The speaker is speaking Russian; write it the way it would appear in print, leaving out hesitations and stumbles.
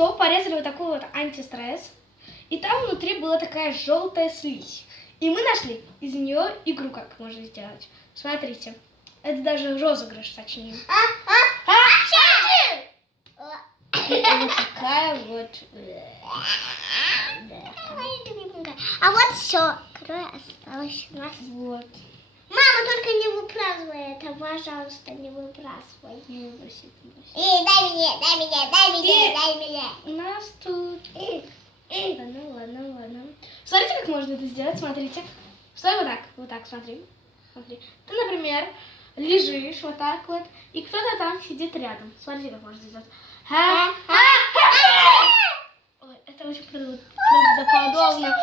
что, порезали вот такой вот антистресс. И там внутри была такая желтая слизь. И мы нашли из нее игру, как можно сделать. Смотрите. Это даже розыгрыш сочинил. Вот такая вот. А вот все, которое осталось у нас. Вот. Мама, только не выбрасывай это, пожалуйста, не выбрасывай. Не выбросить. Дай мне. У нас тут... Ладно. Смотрите, как можно это сделать, смотрите. Стой вот так, смотри. Ты, например, лежишь вот так вот, и кто-то там сидит рядом. Смотрите, как можно сделать. Ой, это очень правдоподобно.